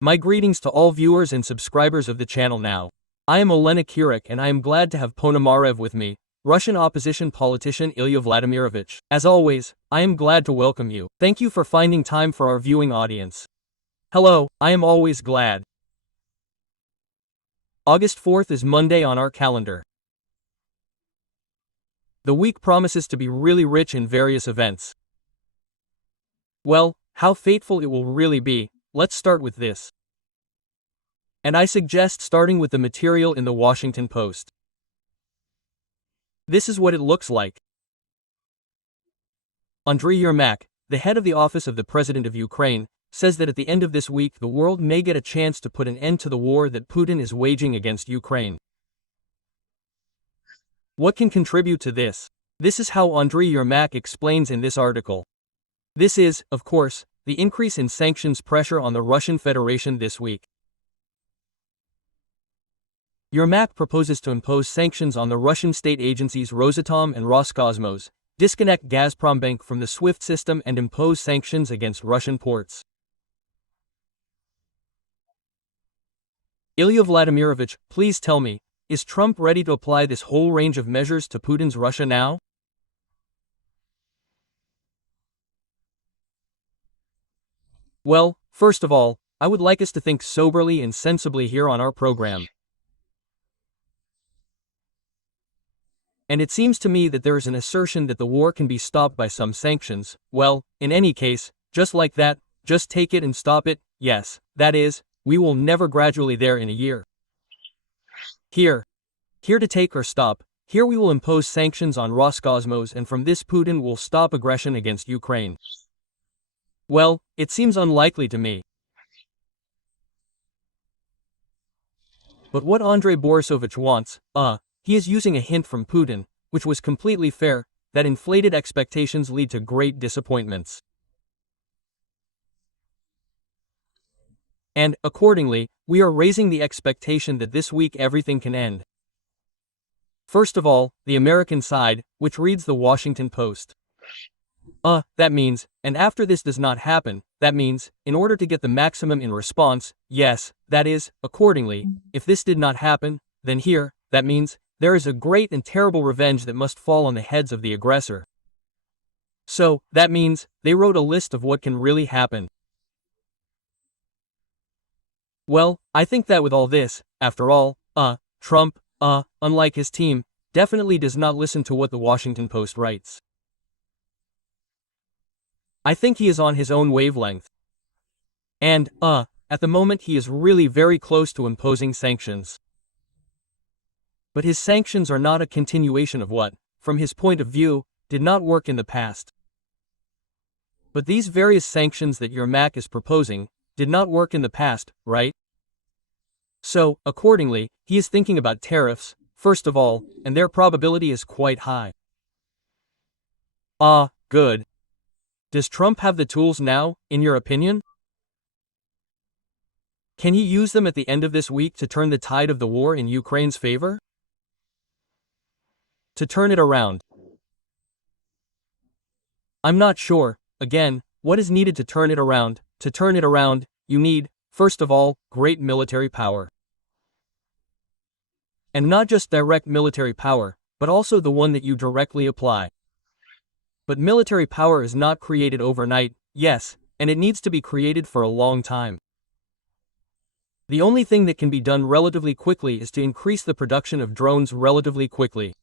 My greetings to all viewers and subscribers of the channel now. I am Olena Kirik and I am glad to have Ponomarev with me, Russian opposition politician Ilya Vladimirovich. As always, I am glad to welcome you. Thank you for finding time for our viewing audience. Hello, I am always glad. August 4th is Monday on our calendar. The week promises to be really rich in various events. Well, how fateful it will really be, let's start with this. And I suggest starting with the material in the Washington Post. This is what it looks like. Andriy Yermak, the head of the office of the President of Ukraine, says that at the end of this week the world may get a chance to put an end to the war that Putin is waging against Ukraine. What can contribute to this? This is how Andriy Yermak explains in this article. This is, of course, the increase in sanctions pressure on the Russian Federation this week. Yermak proposes to impose sanctions on the Russian state agencies Rosatom and Roscosmos, disconnect Gazprombank from the SWIFT system and impose sanctions against Russian ports. Ilya Vladimirovich, please tell me, is Trump ready to apply this whole range of measures to Putin's Russia now? Well, first of all, I would like us to think soberly and sensibly here on our program. And it seems to me that there is an assertion that the war can be stopped by some sanctions. Well, in any case, just like that, just take it and stop it, yes, that is, we will never gradually there in a year. Here to take or stop, here we will impose sanctions on Roscosmos and from this Putin will stop aggression against Ukraine. Well, it seems unlikely to me. But what Andrei Borisovich wants, he is using a hint from Putin, which was completely fair, that inflated expectations lead to great disappointments. And, accordingly, we are raising the expectation that this week everything can end. First of all, the American side, which reads the Washington Post. That means, and after this does not happen, that means, in order to get the maximum in response, yes, that is, accordingly, if this did not happen, then here, that means, there is a great and terrible revenge that must fall on the heads of the aggressor. So, that means, they wrote a list of what can really happen. Well, I think that with all this, after all, Trump, unlike his team, definitely does not listen to what the Washington Post writes. I think he is on his own wavelength. And, at the moment he is really very close to imposing sanctions. But his sanctions are not a continuation of what, from his point of view, did not work in the past. But these various sanctions that Yermak is proposing, did not work in the past, right? So, accordingly, he is thinking about tariffs, first of all, and their probability is quite high. Good. Does Trump have the tools now, in your opinion? Can he use them at the end of this week to turn the tide of the war in Ukraine's favor? To turn it around? I'm not sure. Again, what is needed to turn it around? To turn it around, you need, first of all, great military power. And not just direct military power, but also the one that you directly apply. But military power is not created overnight, yes, and it needs to be created for a long time. The only thing that can be done relatively quickly is to increase the production of drones relatively quickly.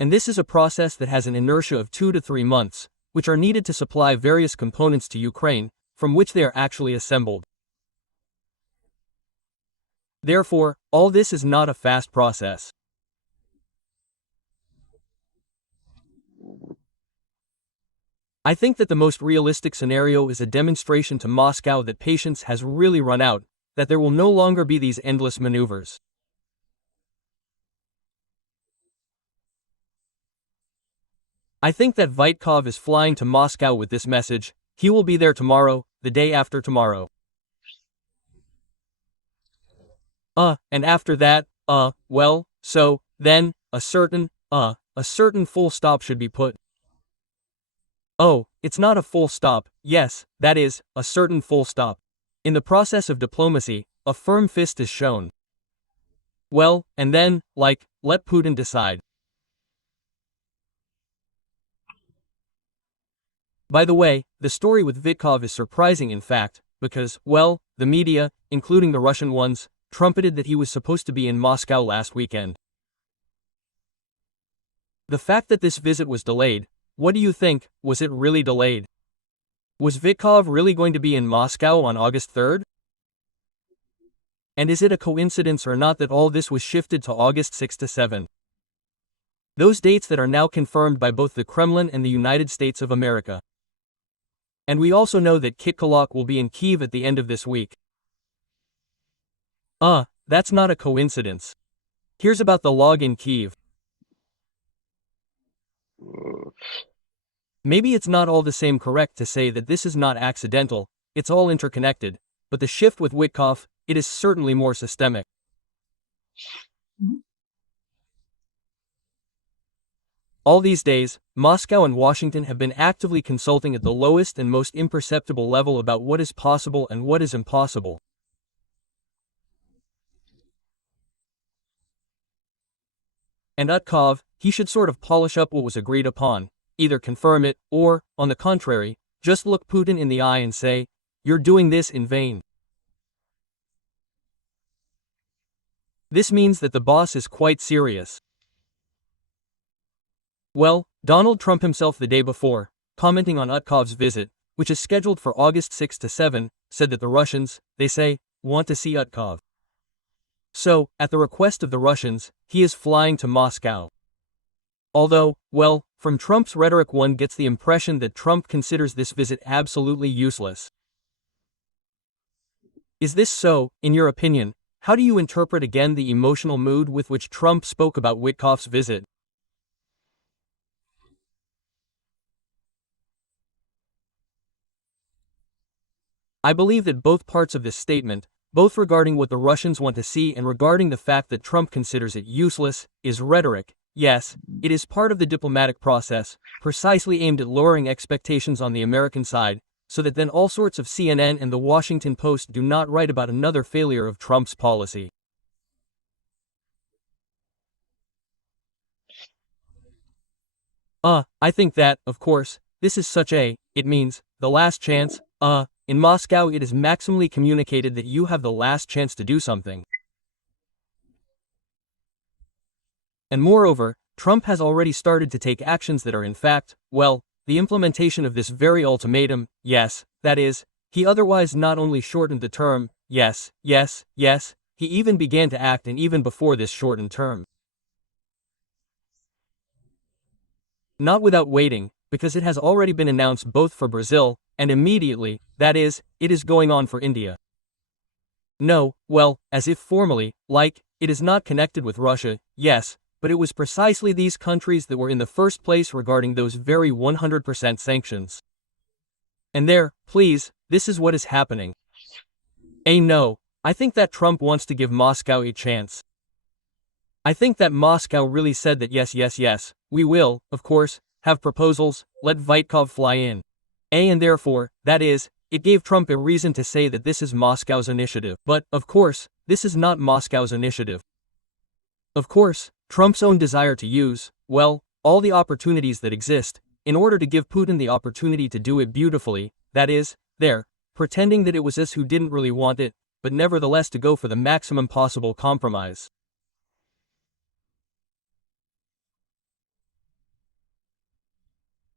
And this is a process that has an inertia of 2 to 3 months, which are needed to supply various components to Ukraine, from which they are actually assembled. Therefore, all this is not a fast process. I think that the most realistic scenario is a demonstration to Moscow that patience has really run out, that there will no longer be these endless maneuvers. I think that Vitkov is flying to Moscow with this message. He will be there tomorrow, the day after tomorrow. And after that, well, so, then, a certain full stop should be put. Oh, It's not a full stop, yes, that is, a certain full stop. In the process of diplomacy, a firm fist is shown. Well, and then, let Putin decide. By the way, the story with Vitkov is surprising in fact, because, well, the media, including the Russian ones, trumpeted that he was supposed to be in Moscow last weekend. The fact that this visit was delayed, what do you think, was it really delayed? Was Vitkov really going to be in Moscow on August 3rd? And is it a coincidence or not that all this was shifted to August 6 to 7? Those dates that are now confirmed by both the Kremlin and the United States of America. And we also know that Kitkalok will be in Kyiv at the end of this week. That's not a coincidence. Here's about the log in Kyiv. Maybe it's not all the same correct to say that this is not accidental, it's all interconnected, but the shift with Vitkov, it is certainly more systemic. All these days, Moscow and Washington have been actively consulting at the lowest and most imperceptible level about what is possible and what is impossible. And Utkov, he should sort of polish up what was agreed upon, either confirm it, or, on the contrary, just look Putin in the eye and say, "You're doing this in vain." This means that the boss is quite serious. Well, Donald Trump himself the day before, commenting on Utkov's visit, which is scheduled for August 6 to 7, said that the Russians, they say, want to see Utkov. So, at the request of the Russians, he is flying to Moscow. Although, well, from Trump's rhetoric one gets the impression that Trump considers this visit absolutely useless. Is this so, in your opinion? How do you interpret again the emotional mood with which Trump spoke about Witkov's visit? I believe that both parts of this statement, both regarding what the Russians want to see and regarding the fact that Trump considers it useless, is rhetoric. Yes, it is part of the diplomatic process, precisely aimed at lowering expectations on the American side, so that then all sorts of CNN and the Washington Post do not write about another failure of Trump's policy. I think that, of course, this is such a, it means, the last chance. In Moscow it is maximally communicated that you have the last chance to do something. And moreover, Trump has already started to take actions that are in fact, well, the implementation of this very ultimatum. Yes, that is, he otherwise not only shortened the term, yes, he even began to act and even before this shortened term. Not without waiting, because it has already been announced both for Brazil, and immediately, that is, it is going on for India. No, well, as if formally, it is not connected with Russia, yes, but it was precisely these countries that were in the first place regarding those very 100% sanctions. And there, please, this is what is happening. No, I think that Trump wants to give Moscow a chance. I think that Moscow really said that yes, we will, of course, have proposals, let Vitkov fly in. And therefore, that is, it gave Trump a reason to say that this is Moscow's initiative. But, of course, this is not Moscow's initiative. Of course, Trump's own desire to use, well, all the opportunities that exist, in order to give Putin the opportunity to do it beautifully, that is, pretending that it was us who didn't really want it, but nevertheless to go for the maximum possible compromise.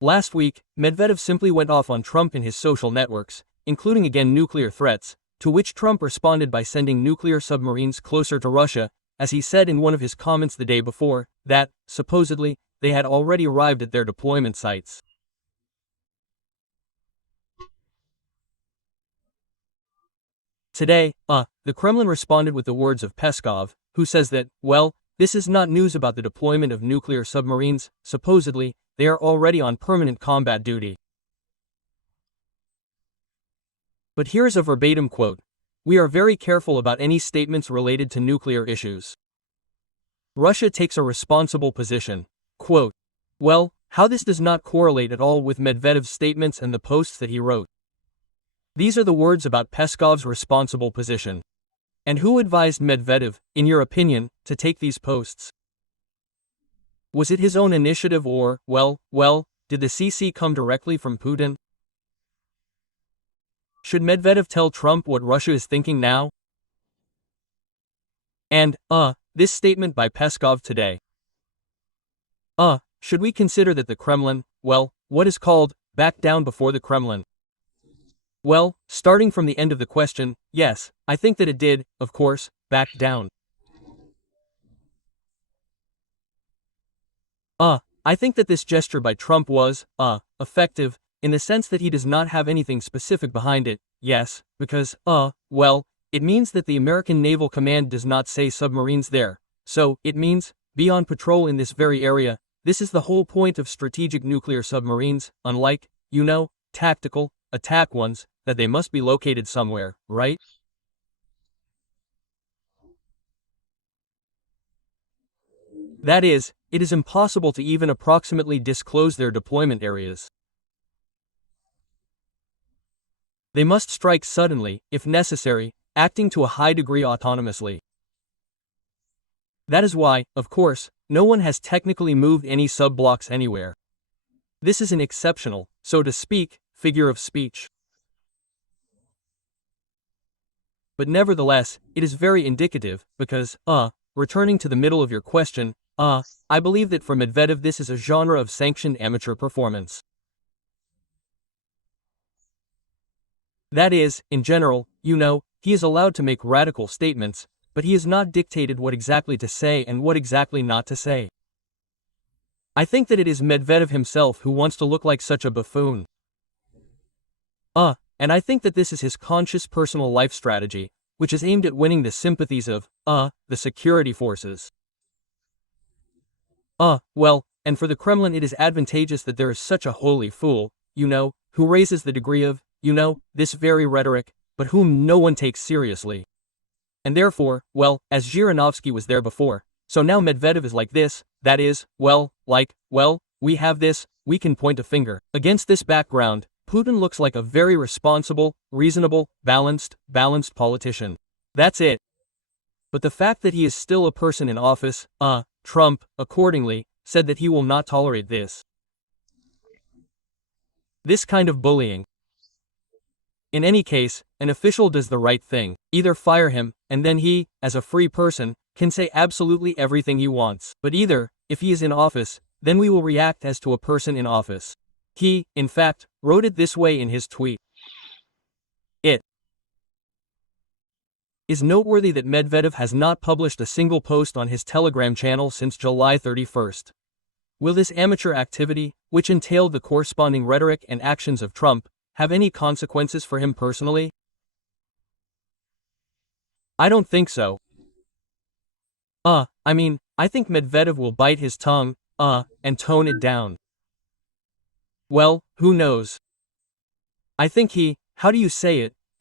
Last week, Medvedev simply went off on Trump in his social networks, including again nuclear threats, to which Trump responded by sending nuclear submarines closer to Russia, as he said in one of his comments the day before, that, supposedly, they had already arrived at their deployment sites. Today, the Kremlin responded with the words of Peskov, who says that, well, this is not news about the deployment of nuclear submarines, supposedly, they are already on permanent combat duty. But here is a verbatim quote. We are very careful about any statements related to nuclear issues. Russia takes a responsible position. Quote, well, how this does not correlate at all with Medvedev's statements and the posts that he wrote. These are the words about Peskov's responsible position. And who advised Medvedev, in your opinion, to take these posts? Was it his own initiative or, well, did the CC come directly from Putin? Should Medvedev tell Trump what Russia is thinking now? And, this statement by Peskov today. Should we consider that the Kremlin, well, what is called, backed down before the Kremlin? Well, starting from the end of the question, yes, I think that it did, of course, back down. I think that this gesture by Trump was, effective, in the sense that he does not have anything specific behind it, yes, because, well, it means that the American Naval Command does not say submarines there, so, it means, be on patrol in this very area. This is the whole point of strategic nuclear submarines, unlike, tactical, attack ones, that they must be located somewhere, right? That is, it is impossible to even approximately disclose their deployment areas. They must strike suddenly, if necessary, acting to a high degree autonomously. That is why, of course, no one has technically moved any sub-blocks anywhere. This is an exceptional, so to speak, figure of speech. But nevertheless, it is very indicative, because, returning to the middle of your question, I believe that for Medvedev this is a genre of sanctioned amateur performance. That is, in general, he is allowed to make radical statements, but he is not dictated what exactly to say and what exactly not to say. I think that it is Medvedev himself who wants to look like such a buffoon. And I think that this is his conscious personal life strategy, which is aimed at winning the sympathies of, the security forces. Well, and for the Kremlin it is advantageous that there is such a holy fool, who raises the degree of, this very rhetoric, but whom no one takes seriously. And therefore, well, as Zhirinovsky was there before, so now Medvedev is like this, that is, we have this, we can point a finger. Against this background, Putin looks like a very responsible, reasonable, balanced politician. That's it. But the fact that he is still a person in office, Trump, accordingly, said that he will not tolerate this. This kind of bullying. In any case, an official does the right thing, either fire him, and then he, as a free person, can say absolutely everything he wants. But either, if he is in office, then we will react as to a person in office. He, in fact, wrote it this way in his tweet. It is noteworthy that Medvedev has not published a single post on his Telegram channel since July 31st. Will this amateur activity, which entailed the corresponding rhetoric and actions of Trump, have any consequences for him personally? I don't think so. I think Medvedev will bite his tongue, and tone it down. Well, who knows? I think he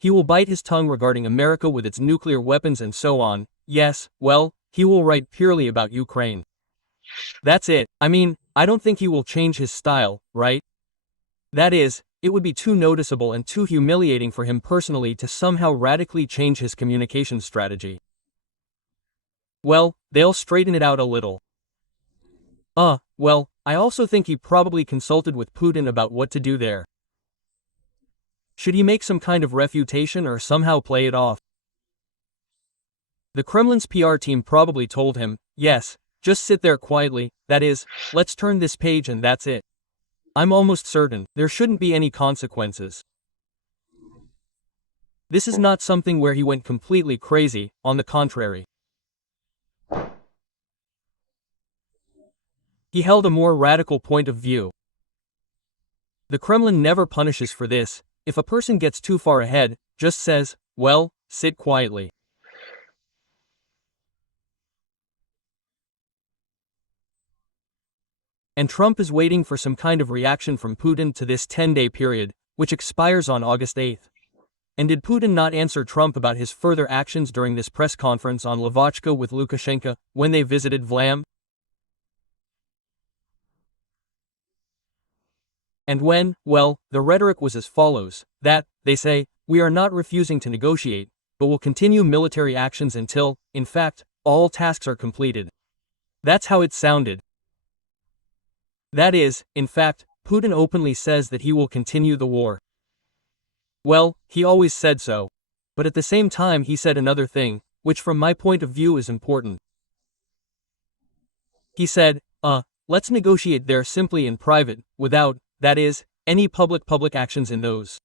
will bite his tongue regarding America with its nuclear weapons and so on. Yes, well, he will write purely about Ukraine. That's it. I don't think he will change his style, right? That is, it would be too noticeable and too humiliating for him personally to somehow radically change his communication strategy. Well, they'll straighten it out a little. Well, I also think he probably consulted with Putin about what to do there. Should he make some kind of refutation or somehow play it off? The Kremlin's PR team probably told him, yes, just sit there quietly, that is, let's turn this page and that's it. I'm almost certain there shouldn't be any consequences. This is not something where he went completely crazy, on the contrary. He held a more radical point of view. The Kremlin never punishes for this. If a person gets too far ahead, just says, well, sit quietly. And Trump is waiting for some kind of reaction from Putin to this 10-day period, which expires on August 8th. And did Putin not answer Trump about his further actions during this press conference on Lavochka with Lukashenko when they visited Vlam? And when, well, the rhetoric was as follows, that, they say, we are not refusing to negotiate, but will continue military actions until, in fact, all tasks are completed. That's how it sounded. That is, in fact, Putin openly says that he will continue the war. Well, he always said so. But at the same time he said another thing, which from my point of view is important. He said, let's negotiate there simply in private, without, that is, any public actions in those.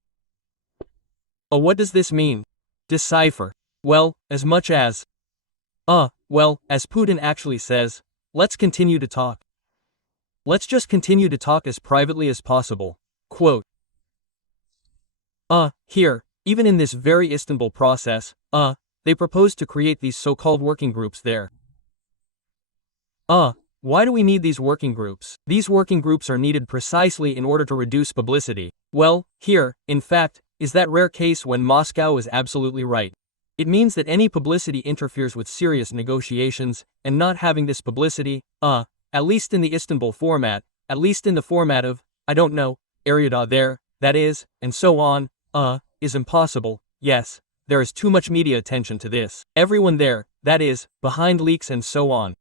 What does this mean? Decipher. Well, as much as. Well, as Putin actually says, let's continue to talk. Let's just continue to talk as privately as possible. Quote. Here, even in this very Istanbul process, they propose to create these so-called working groups there. Why do we need these working groups? These working groups are needed precisely in order to reduce publicity. Well, here, in fact, is that rare case when Moscow is absolutely right. It means that any publicity interferes with serious negotiations, and not having this publicity, at least in the Istanbul format, at least in the format of, I don't know, Aryada there, that is, and so on, is impossible. Yes, there is too much media attention to this. Everyone there, that is, behind leaks and so on.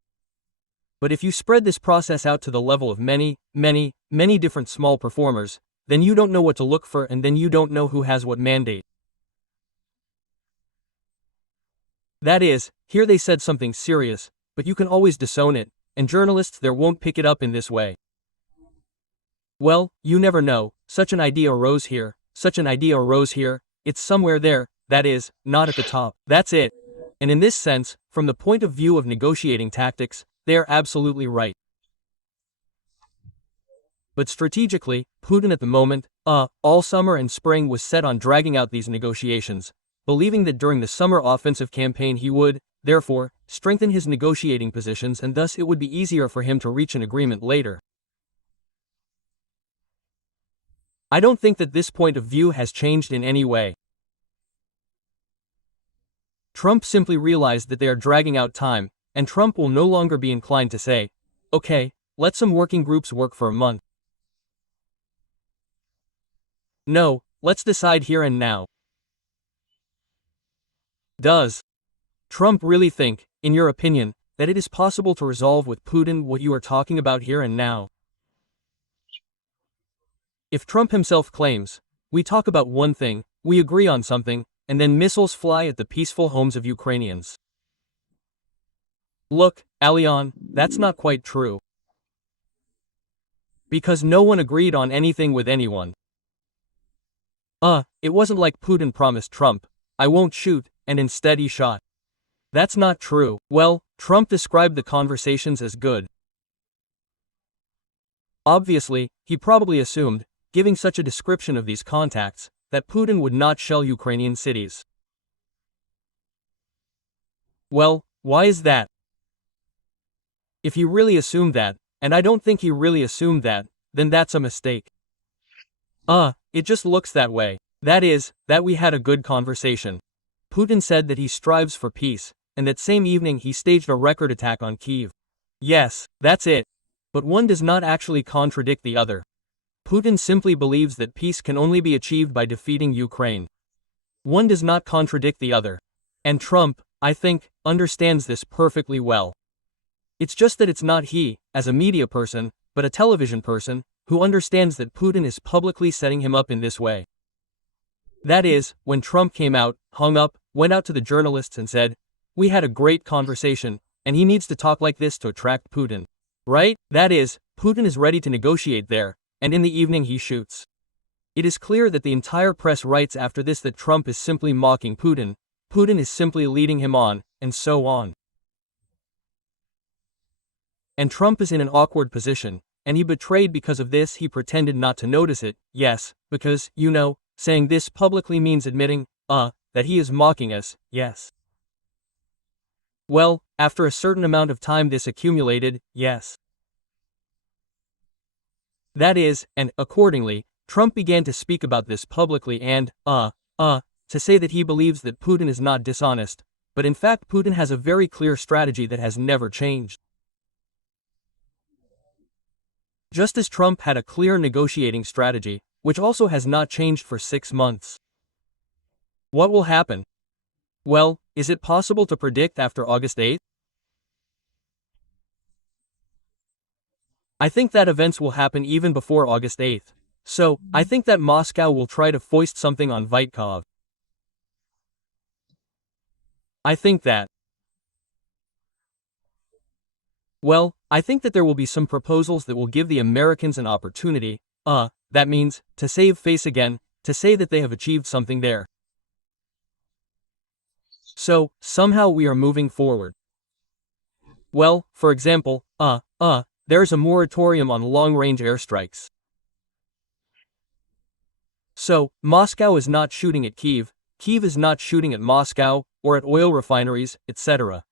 But if you spread this process out to the level of many different small performers, then you don't know what to look for and then you don't know who has what mandate. That is, here they said something serious, but you can always disown it, and journalists there won't pick it up in this way. Well, you never know, such an idea arose here, such an idea arose here, it's somewhere there, that is, not at the top. That's it. And in this sense, from the point of view of negotiating tactics, they are absolutely right. But strategically, Putin at the moment, all summer and spring was set on dragging out these negotiations, believing that during the summer offensive campaign he would, therefore, strengthen his negotiating positions and thus it would be easier for him to reach an agreement later. I don't think that this point of view has changed in any way. Trump simply realized that they are dragging out time, and Trump will no longer be inclined to say, okay, let some working groups work for a month. No, let's decide here and now. Does Trump really think, in your opinion, that it is possible to resolve with Putin what you are talking about here and now? If Trump himself claims, we talk about one thing, we agree on something, and then missiles fly at the peaceful homes of Ukrainians. Look, Alyan, that's not quite true. Because no one agreed on anything with anyone. It wasn't like Putin promised Trump, I won't shoot, and instead he shot. That's not true. Well, Trump described the conversations as good. Obviously, he probably assumed, giving such a description of these contacts, that Putin would not shell Ukrainian cities. Well, why is that? If he really assumed that, and I don't think he really assumed that, then that's a mistake. It just looks that way. That is, that we had a good conversation. Putin said that he strives for peace, and that same evening he staged a record attack on Kyiv. Yes, that's it. But one does not actually contradict the other. Putin simply believes that peace can only be achieved by defeating Ukraine. One does not contradict the other. And Trump, I think, understands this perfectly well. It's just that it's not he, as a media person, but a television person, who understands that Putin is publicly setting him up in this way. That is, when Trump came out, hung up, went out to the journalists and said, we had a great conversation, and he needs to talk like this to attract Putin. Right? That is, Putin is ready to negotiate there, and in the evening he shoots. It is clear that the entire press writes after this that Trump is simply mocking Putin, Putin is simply leading him on, and so on. And Trump is in an awkward position, and he betrayed because of this he pretended not to notice it, yes, because, you know, saying this publicly means admitting, that he is mocking us, yes. Well, after a certain amount of time this accumulated, yes. That is, and, accordingly, Trump began to speak about this publicly and, to say that he believes that Putin is not dishonest, but in fact Putin has a very clear strategy that has never changed. Just as Trump had a clear negotiating strategy, which also has not changed for 6 months. What will happen? Well, is it possible to predict after August 8th? I think that events will happen even before August 8th. So, I think that Moscow will try to foist something on Vitkov. I think that. Well, I think that there will be some proposals that will give the Americans an opportunity, that means, to save face again, to say that they have achieved something there. So, somehow we are moving forward. Well, for example, there is a moratorium on long-range airstrikes. So, Moscow is not shooting at Kyiv, Kyiv is not shooting at Moscow, or at oil refineries, etc.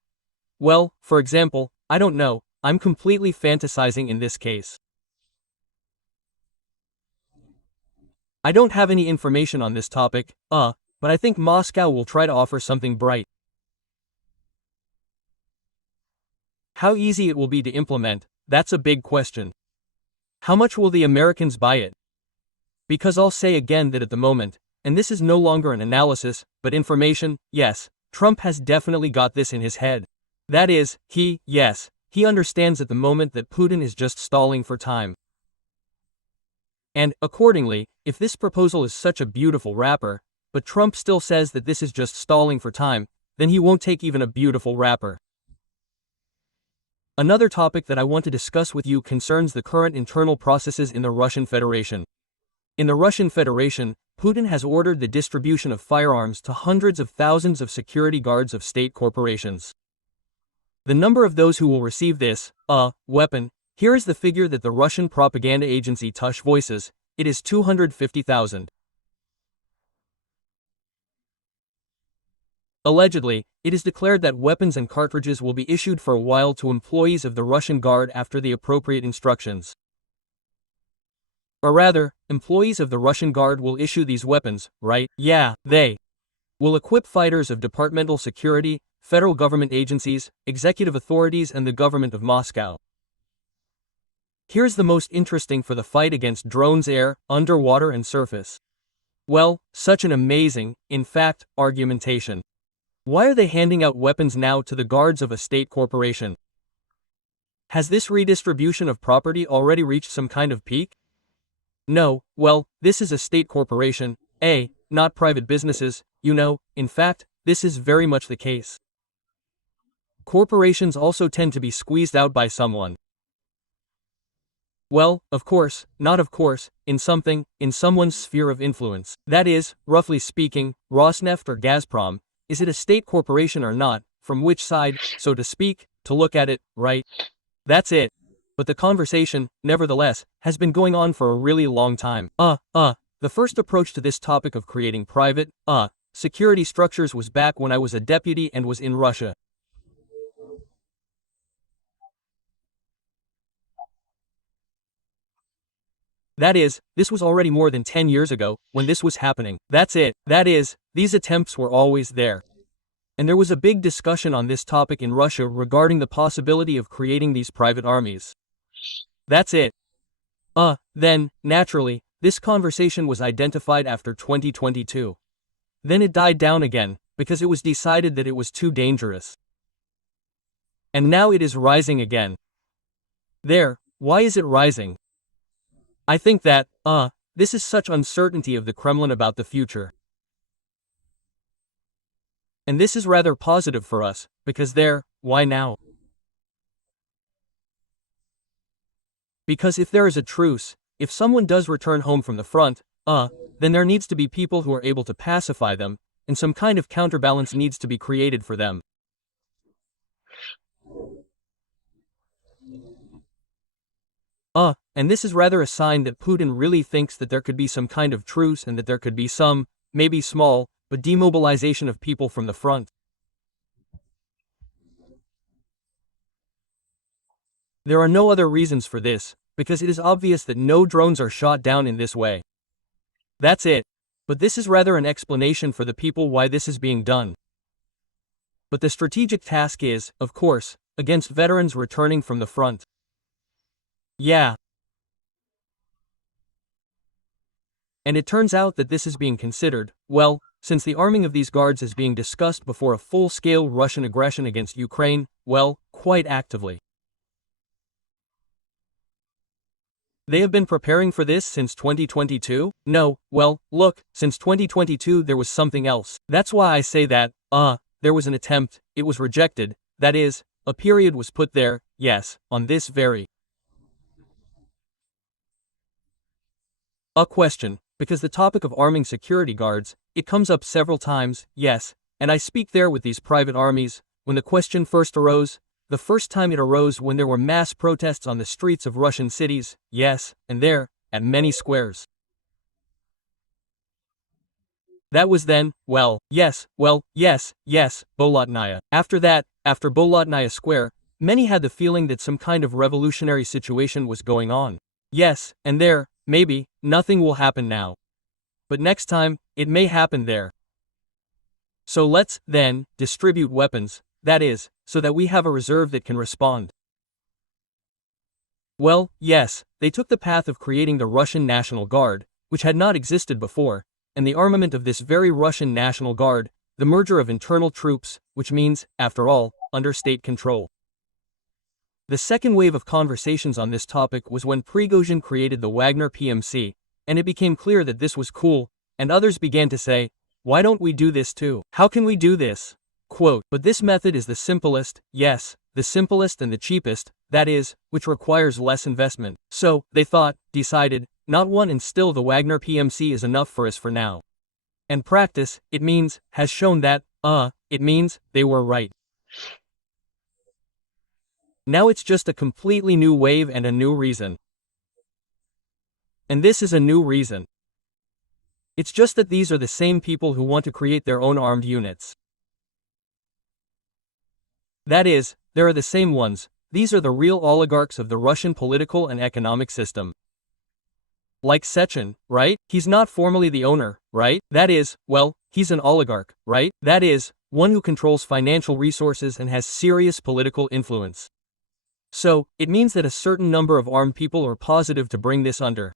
Well, for example, I don't know, I'm completely fantasizing in this case. I don't have any information on this topic, but I think Moscow will try to offer something bright. How easy it will be to implement, that's a big question. How much will the Americans buy it? Because I'll say again that at the moment, and this is no longer an analysis, but information, yes, Trump has definitely got this in his head. That is, he understands at the moment that Putin is just stalling for time. And, accordingly, if this proposal is such a beautiful wrapper, but Trump still says that this is just stalling for time, then he won't take even a beautiful wrapper. Another topic that I want to discuss with you concerns the current internal processes in the Russian Federation. In the Russian Federation, Putin has ordered the distribution of firearms to hundreds of thousands of security guards of state corporations. The number of those who will receive this, weapon, here is the figure that the Russian propaganda agency Tush voices, it is 250,000. Allegedly, it is declared that weapons and cartridges will be issued for a while to employees of the Russian Guard after the appropriate instructions. Or rather, employees of the Russian Guard will issue these weapons, right? Yeah, they will equip fighters of departmental security, federal government agencies, executive authorities and the government of Moscow. Here's the most interesting for the fight against drones air, underwater and surface. Well, such an amazing, in fact, argumentation. Why are they handing out weapons now to the guards of a state corporation? Has this redistribution of property already reached some kind of peak? No, well, this is a state corporation, not private businesses, in fact, this is very much the case. Corporations also tend to be squeezed out by someone. Well, of course, not of course, in someone's sphere of influence. That is, roughly speaking, Rosneft or Gazprom, is it a state corporation or not, from which side, so to speak, to look at it, right? That's it. But the conversation, nevertheless, has been going on for a really long time. The first approach to this topic of creating private, security structures was back when I was a deputy and was in Russia. That is, this was already more than 10 years ago, when this was happening. That's it. That is, these attempts were always there. And there was a big discussion on this topic in Russia regarding the possibility of creating these private armies. That's it. Then, naturally, this conversation was identified after 2022. Then it died down again, because it was decided that it was too dangerous. And now it is rising again. Why is it rising? I think that, this is such uncertainty of the Kremlin about the future. And this is rather positive for us, because why now? Because if there is a truce, if someone does return home from the front, then there needs to be people who are able to pacify them, and some kind of counterbalance needs to be created for them. And this is rather a sign that Putin really thinks that there could be some kind of truce and that there could be some, maybe small, but demobilization of people from the front. There are no other reasons for this, because it is obvious that no drones are shot down in this way. That's it. But this is rather an explanation for the people why this is being done. But the strategic task is, of course, against veterans returning from the front. Yeah. And it turns out that this is being considered, well, since the arming of these guards is being discussed before a full-scale Russian aggression against Ukraine, well, quite actively. They have been preparing for this since 2022? No, well, look, since 2022 there was something else. That's why I say that, there was an attempt, it was rejected, that is, a period was put there, yes, on this very question, because the topic of arming security guards, it comes up several times, yes, and I speak there with these private armies, when the question first arose, the first time it arose when there were mass protests on the streets of Russian cities, yes, and there, at many squares. That was then, yes, Bolotnaya. After that, after Bolotnaya Square, many had the feeling that some kind of revolutionary situation was going on. Yes, and there, maybe, nothing will happen now. But next time, it may happen there. So let's, then, distribute weapons, that is, so that we have a reserve that can respond. Well, yes, they took the path of creating the Russian National Guard, which had not existed before, and the armament of this very Russian National Guard, the merger of internal troops, which means, after all, under state control. The second wave of conversations on this topic was when Prigozhin created the Wagner PMC, and it became clear that this was cool, and others began to say, why don't we do this too? How can we do this? Quote, but this method is the simplest, yes, the simplest and the cheapest, that is, which requires less investment. So, they thought, decided, not one, and still the Wagner PMC is enough for us for now. And practice, it means, has shown that, it means, they were right. Now it's just a completely new wave and a new reason. And this is a new reason. It's just that these are the same people who want to create their own armed units. That is, there are the same ones, these are the real oligarchs of the Russian political and economic system. Like Sechin, right? He's not formally the owner, right? That is, well, he's an oligarch, right? That is, one who controls financial resources and has serious political influence. So, it means that a certain number of armed people are positive to bring this under.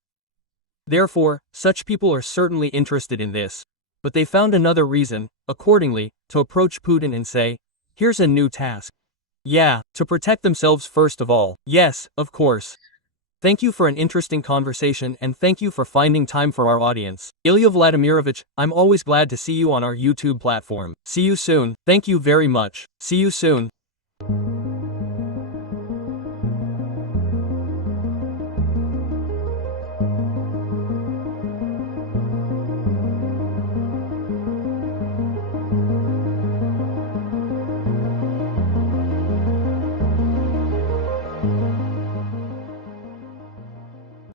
Therefore, such people are certainly interested in this. But they found another reason, accordingly, to approach Putin and say, here's a new task. Yeah, to protect themselves first of all. Yes, of course. Thank you for an interesting conversation and thank you for finding time for our audience. Ilya Vladimirovich, I'm always glad to see you on our YouTube platform. See you soon. Thank you very much. See you soon.